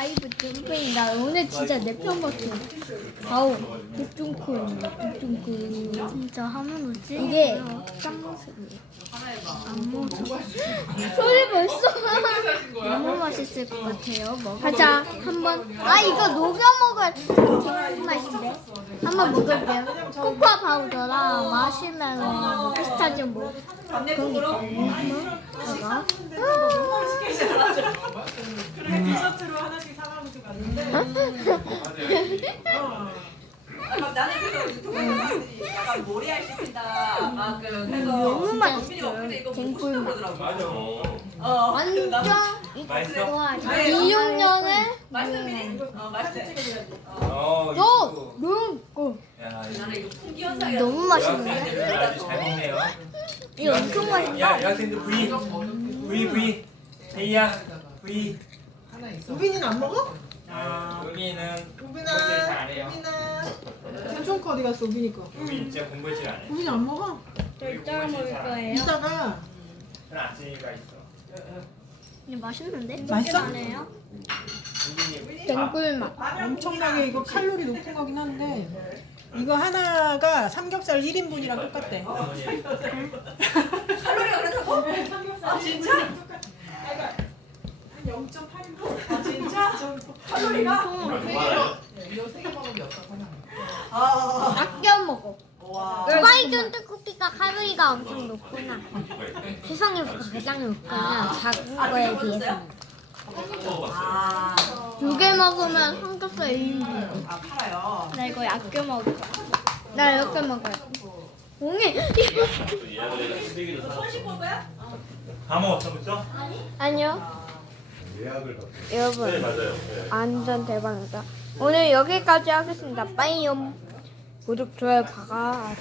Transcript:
라이브 뚱땡이. 나 오늘 진짜 내 편 봤어. 아우, 뚱뚱쿤, 뚱뚱쿤. 진짜 하면 오지? 이게 짱모습이에요. 안 먹어. 소리 벌써. 너무 맛있을 것 같아요. 먹어. 가자, 한번. 아, 이거 녹여 먹어야 좋은 맛인데. 한번 먹을게요. 코코아 파우더랑 마시멜로, 피스타치오 뭐 그런 게 있거든요. 제가. 그렇게 디저트로 하나씩 사가지고 갔는데 나는 그래서 유튜브에 약간 모래알 시킨다 막 그래서 너무 맛있어요. 갱꿀 맛. 맞아. 완전 맛있어? 좋아. 26년에 맛있어 미니? 맛있지? 너무 야, 나는 이거 풍기 현상이라 너무 맛있는데? 여학생들 아주 잘 먹네요. 이거 엄청 맛있다. 야, 여학생들 V. 태희야, V. 우빈이는 안 먹어? 우빈이는 우빈아 공부를 잘 안 해요. 우빈아 삼촌 거 어디 갔어 우빈이 거? 우빈이 진짜 공부를 잘 안 해. 우빈이 안 먹어? 이따가 먹을 거예요. 이따가 그런 아침이가 있어. 이거 맛있는데? 맛있어? 맛있네요. 우빈이 갱꿀 맛. 엄청나게 이거 칼로리 높은 거긴 한데 이거 하나가 삼겹살 1인분이랑 똑같대. 칼로리가 그렇다고? 아 진짜? 한 0.8인분? 아 진짜? 칼로리가? 이거 3개 먹으면 몇 아. 아껴 먹어. 와. 파이전 떡볶이가 칼로리가 엄청 높구나. 세상에서 가장 높구나. 작은 거에 비해서. 아. 2개 먹으면 삼겹살 1인분. 아 팔아요. 나 이거 아껴 먹을 거야. 나 이렇게 먹어요. 옹이. 손 씻고 올 거야? 다 먹었어, 벌써? 아니요. 예약을 받고. 여러분. 네, 맞아요. 완전 대박이다. 오늘 여기까지 하겠습니다. 빠이염. 구독, 좋아요, 바가.